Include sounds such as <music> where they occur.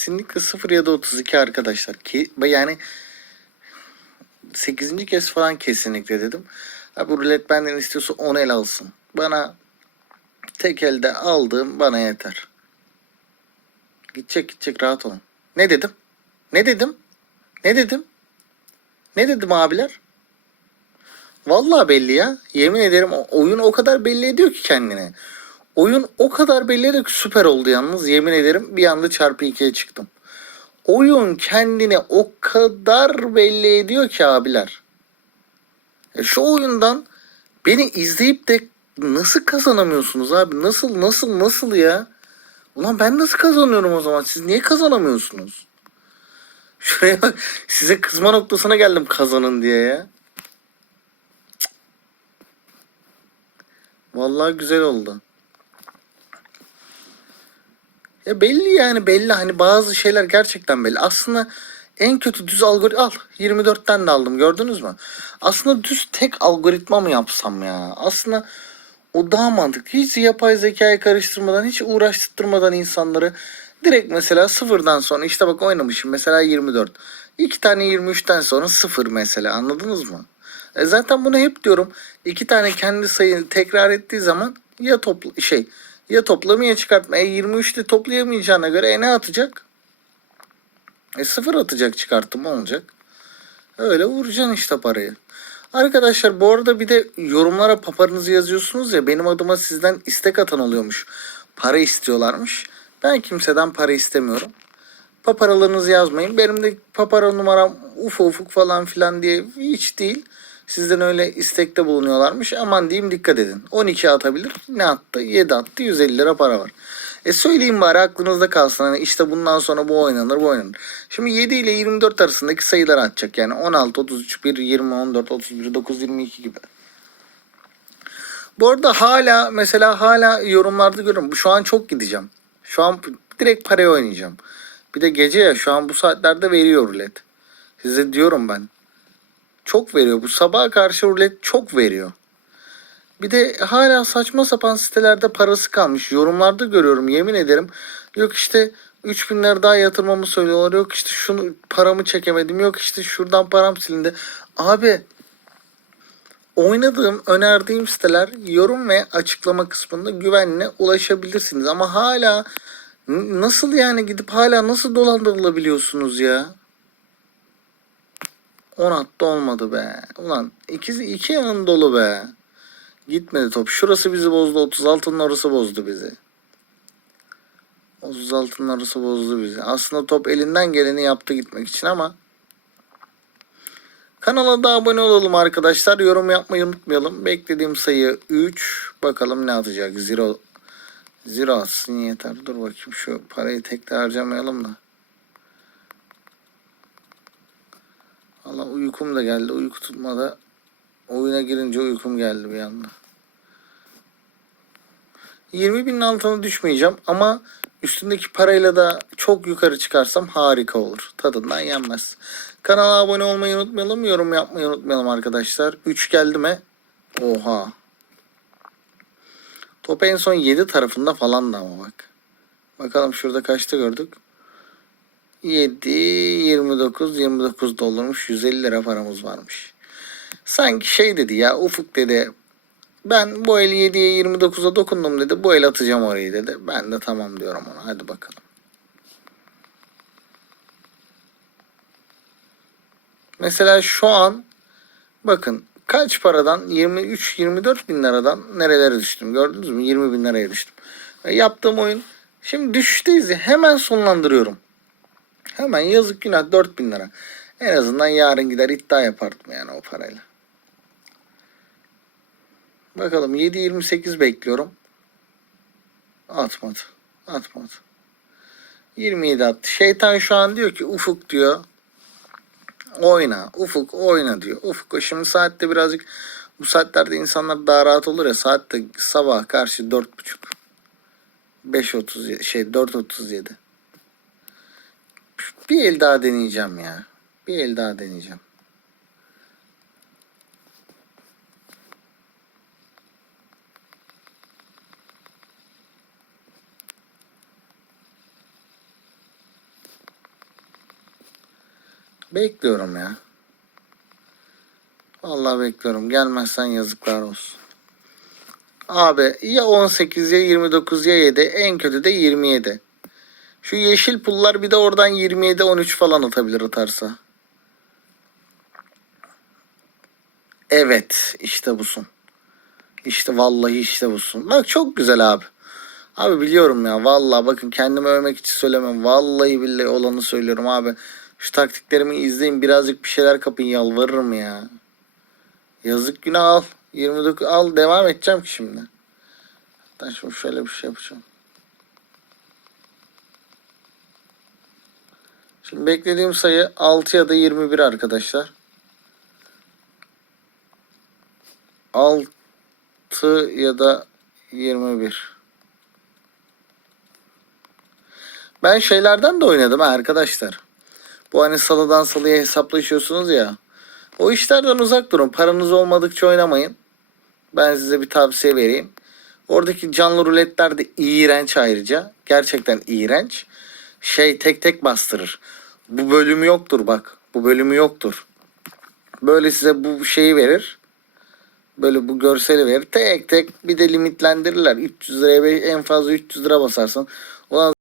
kesinlikle 0 ya da 32 arkadaşlar. Ki, yani 8. kez falan kesinlikle dedim. Ha, bu rulet benden istiyorsa 10 el alsın. Bana tek elde aldığım bana yeter. Gidecek gidecek rahat olun. Ne dedim? Ne dedim? Ne dedim? Ne dedim abiler? Vallahi belli ya. Yemin ederim oyun o kadar belli ediyor ki kendini. Oyun o kadar belli ki süper oldu yalnız. Yemin ederim bir anda çarpı ikiye çıktım. Oyun kendini o kadar belli ediyor ki abiler. Ya şu oyundan beni izleyip de nasıl kazanamıyorsunuz abi? Nasıl nasıl nasıl ya? Ulan ben nasıl kazanıyorum o zaman? Siz niye kazanamıyorsunuz? <laughs> Şuraya bak. Size kızma noktasına geldim kazanın diye ya. Vallahi güzel oldu. Ya belli yani belli hani bazı şeyler gerçekten belli. Aslında en kötü düz algoritma al 24'ten de aldım gördünüz mü? Aslında düz tek algoritma mı yapsam ya? Aslında o daha mantıklı. Hiç yapay zekayı karıştırmadan, hiç uğraştırmadan insanları direkt mesela sıfırdan sonra işte bak oynamışım mesela 24. İki tane 23'ten sonra sıfır mesela anladınız mı? E zaten bunu hep diyorum. İki tane kendi sayı tekrar ettiği zaman ya topla şey ya toplamı ya çıkartma. E 23'te toplayamayacağına göre e ne atacak? E sıfır atacak çıkarttım olacak. Öyle vuracaksın işte parayı. Arkadaşlar bu arada bir de yorumlara paparınızı yazıyorsunuz ya benim adıma sizden istek atan oluyormuş. Para istiyorlarmış. Ben kimseden para istemiyorum. Paparalarınızı yazmayın. Benim de papara numaram ufuk ufuk falan filan diye hiç değil. Sizden öyle istekte bulunuyorlarmış. Aman diyeyim dikkat edin. 12 atabilir. Ne attı? 7 attı. 150 lira para var. E söyleyeyim bari aklınızda kalsın. Hani işte bundan sonra bu oynanır bu oynanır. Şimdi 7 ile 24 arasındaki sayıları atacak. Yani 16, 33, 1, 20, 14, 31, 9, 22 gibi. Bu arada hala mesela hala yorumlarda görüyorum. Şu an çok gideceğim. Şu an direkt paraya oynayacağım. Bir de gece ya şu an bu saatlerde veriyor rulet. Size diyorum ben. Çok veriyor. Bu sabaha karşı rulet çok veriyor. Bir de hala saçma sapan sitelerde parası kalmış. Yorumlarda görüyorum yemin ederim. Yok işte 3000 lira daha yatırmamı söylüyorlar. Yok işte şunu paramı çekemedim. Yok işte şuradan param silindi. Abi oynadığım, önerdiğim siteler yorum ve açıklama kısmında güvenle ulaşabilirsiniz. Ama hala nasıl yani gidip hala nasıl dolandırılabiliyorsunuz ya? 10 attı olmadı be. Ulan ikisi iki yanın dolu be. Gitmedi top. Şurası bizi bozdu. 36'nın orası bozdu bizi. 36'nın orası bozdu bizi. Aslında top elinden geleni yaptı gitmek için ama Kanala da abone olalım arkadaşlar. Yorum yapmayı unutmayalım. Beklediğim sayı 3. Bakalım ne atacak. Zero. Zero atsın yeter. Dur bakayım şu parayı tekrar harcamayalım da. Allah uykum da geldi. Uyku tutmadı. Oyuna girince uykum geldi bir anda. 20 binin altına düşmeyeceğim ama üstündeki parayla da çok yukarı çıkarsam harika olur. Tadından yenmez. Kanala abone olmayı unutmayalım. Yorum yapmayı unutmayalım arkadaşlar. 3 geldi mi? Oha. Top en son 7 tarafında falan da ama bak. Bakalım şurada kaçta gördük? 7, 29, 29 dolarmış. 150 lira paramız varmış. Sanki şey dedi ya Ufuk dedi. Ben bu el 7'ye 29'a dokundum dedi. Bu el atacağım orayı dedi. Ben de tamam diyorum ona. Hadi bakalım. Mesela şu an bakın kaç paradan 23-24 bin liradan nerelere düştüm gördünüz mü 20 bin liraya düştüm. Ve yaptığım oyun şimdi düşüşteyiz ya hemen sonlandırıyorum. Hemen yazık günah 4 bin lira. En azından yarın gider iddia yapardım yani o parayla. Bakalım 7.28 bekliyorum. Atmadı. Atmadı. 27 attı. Şeytan şu an diyor ki Ufuk diyor. Oyna. Ufuk oyna diyor. Ufuk şimdi saatte birazcık bu saatlerde insanlar daha rahat olur ya. Saatte sabah karşı 4.30 5.37 şey 4.37 bir el daha deneyeceğim ya. Bir el daha deneyeceğim. Bekliyorum ya. Vallahi bekliyorum. Gelmezsen yazıklar olsun. Abi ya 18 ya 29 ya 7 en kötü de 27. Şu yeşil pullar bir de oradan 27 13 falan atabilir atarsa. Evet işte busun. İşte vallahi işte busun. Bak çok güzel abi. Abi biliyorum ya vallahi bakın kendimi övmek için söylemem. Vallahi billahi olanı söylüyorum abi. Şu taktiklerimi izleyin birazcık bir şeyler kapın yalvarırım ya. Yazık günah al. 29 al devam edeceğim ki şimdi. Hatta şimdi şöyle bir şey yapacağım. Şimdi beklediğim sayı 6 ya da 21 arkadaşlar. 6 ya da 21. Ben şeylerden de oynadım arkadaşlar. Bu hani salıdan salıya hesaplaşıyorsunuz ya. O işlerden uzak durun. Paranız olmadıkça oynamayın. Ben size bir tavsiye vereyim. Oradaki canlı ruletler de iğrenç ayrıca. Gerçekten iğrenç. Şey tek tek bastırır. Bu bölümü yoktur bak. Bu bölümü yoktur. Böyle size bu şeyi verir. Böyle bu görseli verir. Tek tek bir de limitlendirirler. 300 liraya en fazla 300 lira basarsın. Ulan